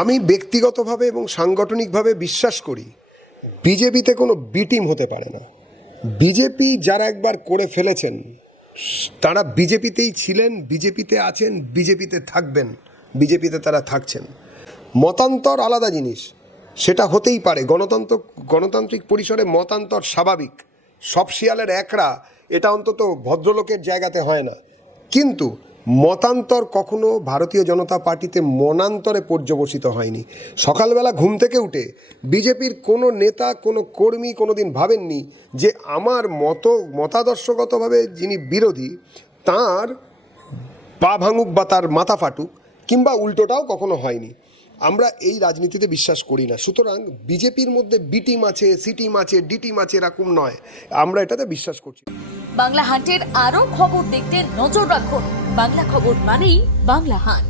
আমি ব্যক্তিগতভাবে এবং সাংগঠনিকভাবে বিশ্বাস করি বিজেপিতে কোনো বি টিম হতে পারে না। বিজেপি যারা একবার করে ফেলেছেন তারা বিজেপিতেই ছিলেন, বিজেপিতে আছেন, বিজেপিতে থাকবেন, বিজেপিতে তারা থাকছেন। মতান্তর আলাদা জিনিস, সেটা হতেই পারে। গণতান্ত্রিক পরিসরে মতান্তর স্বাভাবিক। সব শিয়ালের একরা, এটা অন্তত ভদ্রলোকের জায়গাতে হয় না। কিন্তু মতান্তর কখনো ভারতীয় জনতা পার্টিতে মনান্তরে পর্যবসিত হয়নি। সকালবেলা ঘুম থেকে উঠে বিজেপির কোনো নেতা, কোনো কর্মী কোনো দিন ভাবেননি যে আমার মতাদর্শগতভাবে যিনি বিরোধী তার পা ভাঙুক বা তার মাথা ফাটুক, কিংবা উল্টোটাও কখনো হয়নি। আমরা এই রাজনীতিতে বিশ্বাস করি না। সুতরাং বিজেপির মধ্যে বি টিম আছে, সি টিম আছে, ডি টিম আছে, এরকম নয়। আমরা এটাতে বিশ্বাস করছি। বাংলা হান্টের আরো খবর দেখতে নজর রাখুন। বাংলা খবর মানেই বাংলা হান্ট।